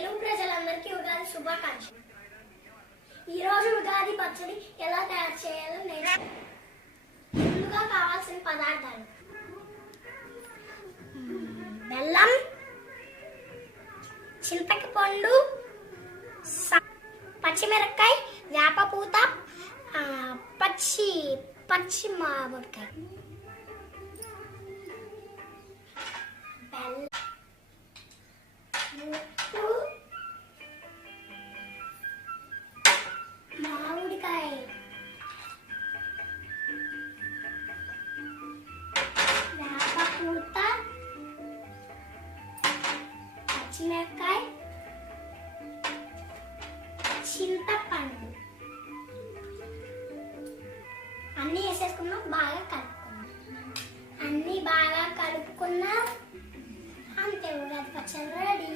తెలుగు ప్రజలందరికీ ఉగాది శుభాకాంక్షలు. ఈరోజు ఉగాది పచ్చడి ఎలా తయారు చేయాలో నేర్చుకుందాం. ముందుగా కావాల్సిన పదార్థాలు: బెల్లం, చింతపండు, పచ్చిమిరపకాయ, వేపపూత, పచ్చి మామిడికాయ. బెల్లం, ఉప్పు, మామిడికాయ, వేపపూత, పచ్చిమిరపకాయ, చింతపండు అన్నీ వేసేసుకున్నాం. బాగా కలుపుకున్నాం. అంతే, ఉగాది పచ్చడి రెడీ.